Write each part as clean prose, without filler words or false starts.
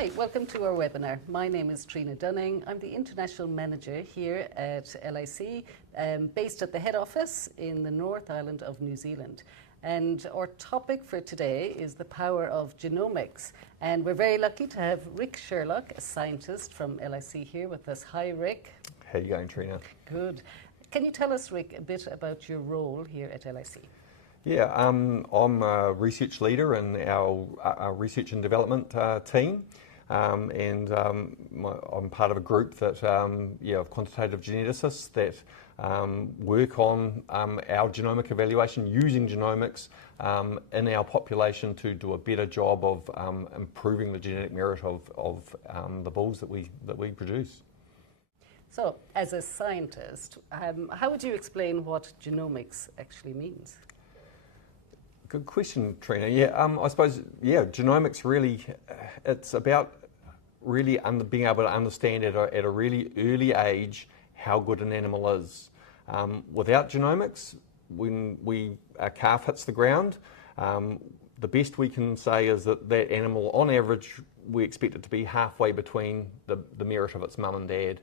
Hi, welcome to our webinar. My name is Trina Dunning. I'm the International Manager here at LIC, based at the head office in the North Island of New Zealand. And our topic for today is the power of genomics. And we're very lucky to have Ric Sherlock, a scientist from LIC, here with us. Hi, Ric. How are you going, Trina? Good. Can you tell us, Ric, a bit about your role here at LIC? Yeah, I'm a research leader in our research and development team, and I'm part of a group that, of quantitative geneticists that work on our genomic evaluation using genomics in our population to do a better job of improving the genetic merit of the bulls that we produce. So, as a scientist, how would you explain what genomics actually means? Good question, Trina. Yeah, I suppose, genomics really, it's about really being able to understand at a really early age how good an animal is. Without genomics, when a calf hits the ground, the best we can say is that animal, on average, we expect it to be halfway between the merit of its mum and dad.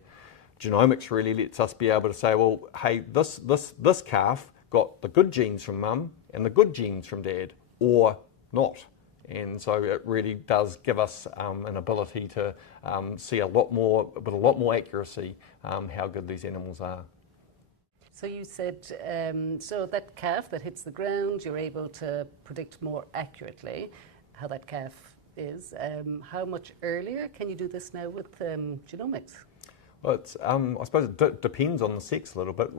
Genomics really lets us be able to say, well, hey, this calf got the good genes from mum and the good genes from dad, or not. And so it really does give us an ability to see with a lot more accuracy how good these animals are. So you said, so that calf that hits the ground, you're able to predict more accurately how that calf is. How much earlier can you do this now with genomics? Well, I suppose it depends on the sex a little bit,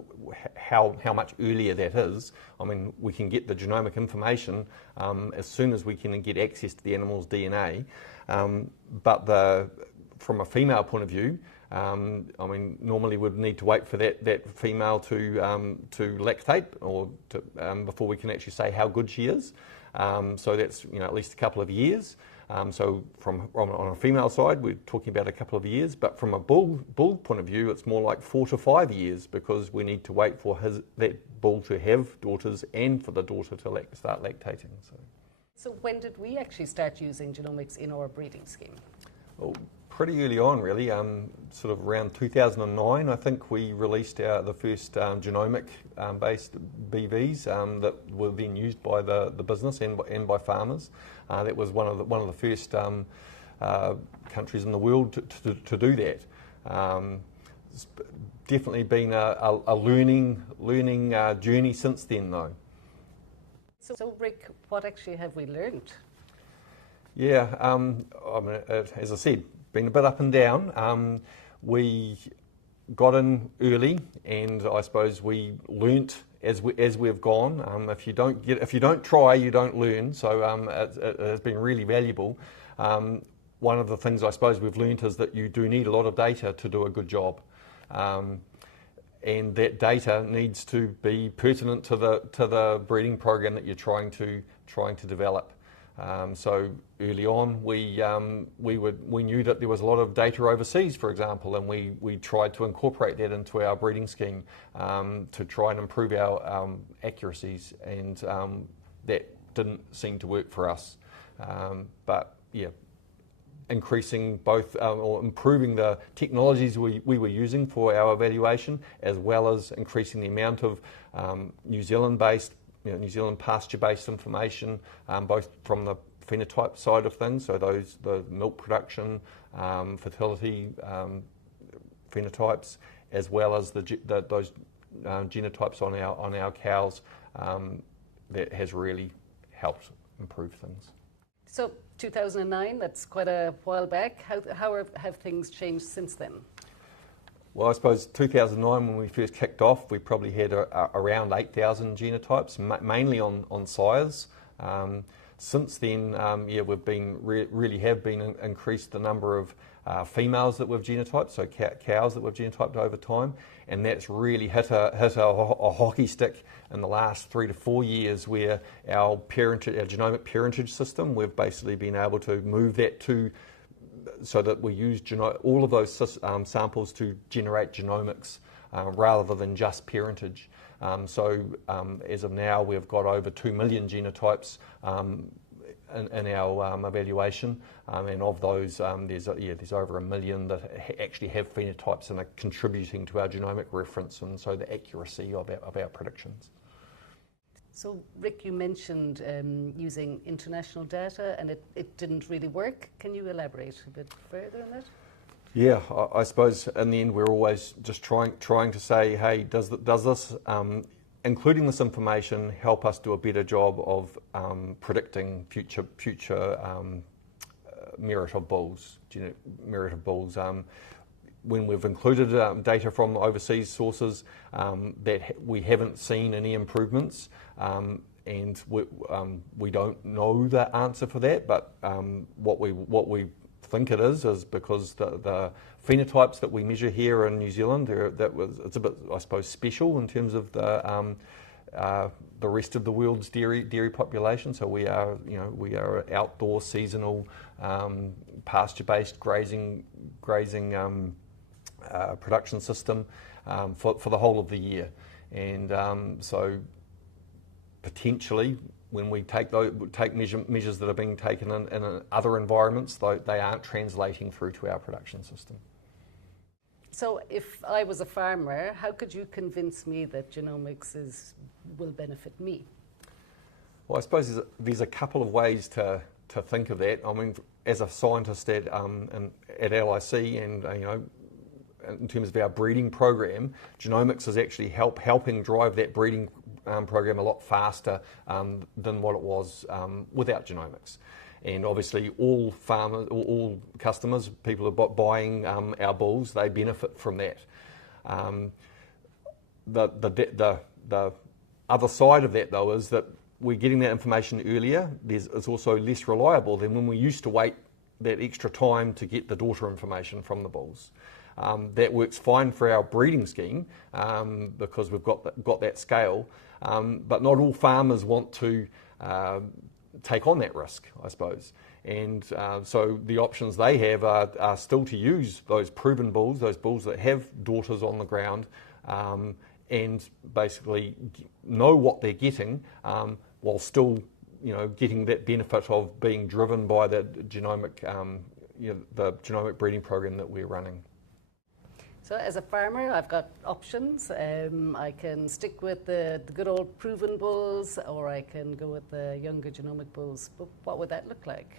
how much earlier that is. I mean, we can get the genomic information as soon as we can get access to the animal's DNA. But from a female point of view, I mean, normally we'd need to wait for that female to lactate or before we can actually say how good she is. So that's at least a couple of years. So on a female side, we're talking about a couple of years, but from a bull point of view, it's more like 4 to 5 years, because we need to wait for that bull to have daughters and for the daughter to start lactating. So when did we actually start using genomics in our breeding scheme? Well, pretty early on, really. Sort of around 2009, I think we released the first genomic-based BVs that were then used by the business and by farmers. That was one of the first countries in the world to do that. It's definitely been a learning journey since then, though. So Ric, what actually have we learned? Yeah, I mean, as I said, been a bit up and down. We got in early, and I suppose we learnt as we've gone. If you don't try, you don't learn. So it has been really valuable. One of the things I suppose we've learnt is that you do need a lot of data to do a good job, and that data needs to be pertinent to the breeding program that you're trying to develop. So early on, we knew that there was a lot of data overseas, for example, and we tried to incorporate that into our breeding scheme to try and improve our accuracies, and that didn't seem to work for us. But yeah, increasing both or improving the technologies we were using for our evaluation, as well as increasing the amount of New Zealand-based, New Zealand pasture-based information, both from the phenotype side of things, so the milk production, fertility phenotypes, as well as those genotypes on our cows, that has really helped improve things. So 2009, that's quite a while back. How have things changed since then? Well, I suppose 2009, when we first kicked off, we probably had around 8,000 genotypes, mainly on sires. Since then, we've been really have been increased the number of females that we've genotyped, so cows that we've genotyped over time, and that's really hit a hockey stick in the last 3 to 4 years, where our genomic parentage system, we've basically been able to move that so that we use all of those samples to generate genomics rather than just parentage. So as of now, we've got over 2 million genotypes in our evaluation, and of those, there's over 1 million that actually have phenotypes and are contributing to our genomic reference, and so the accuracy of our predictions. So, Ric, you mentioned using international data, and it didn't really work. Can you elaborate a bit further on that? Yeah, I suppose in the end we're always just trying to say, hey, does this, including this information, help us do a better job of predicting future merit of bulls, merit of bulls. When we've included data from overseas sources, that we haven't seen any improvements, and we don't know the answer for that. But what we think it is because the phenotypes that we measure here in New Zealand, it's a bit, I suppose, special in terms of the rest of the world's dairy population. So we are an outdoor, seasonal, pasture-based grazing production system for the whole of the year, and so potentially, when we take measures that are being taken in other environments, though they aren't translating through to our production system. So if I was a farmer, how could you convince me that genomics will benefit me? Well, I suppose there's a couple of ways to think of that. I mean, as a scientist at LIC, and in terms of our breeding program, genomics is actually helping drive that breeding program a lot faster than what it was without genomics. And obviously all farmers, all customers, people who are buying our bulls, they benefit from that. The other side of that, though, is that we're getting that information earlier. It's also less reliable than when we used to wait that extra time to get the daughter information from the bulls. That works fine for our breeding scheme because we've got that scale, but not all farmers want to take on that risk, I suppose. And so the options they have are still to use those proven bulls, those bulls that have daughters on the ground, and basically know what they're getting while still getting that benefit of being driven by the genomic breeding program that we're running. So as a farmer, I've got options. I can stick with the good old proven bulls, or I can go with the younger genomic bulls. But what would that look like?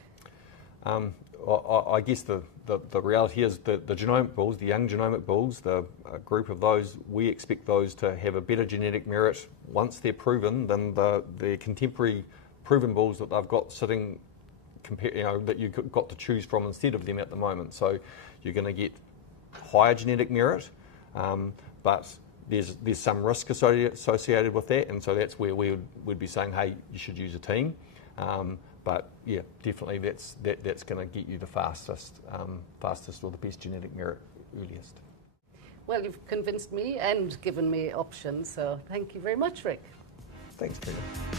I guess the reality is that the genomic bulls, the young genomic bulls, the group of those, we expect those to have a better genetic merit once they're proven than the contemporary proven bulls that they've got sitting, that you've got to choose from instead of them at the moment. So you're going to get higher genetic merit, but there's some risk associated with that, and so that's where we'd be saying, hey, you should use a team. But yeah, definitely that's going to get you the fastest or the best genetic merit earliest. Well, you've convinced me and given me options, so thank you very much, Ric. Thanks, Peter.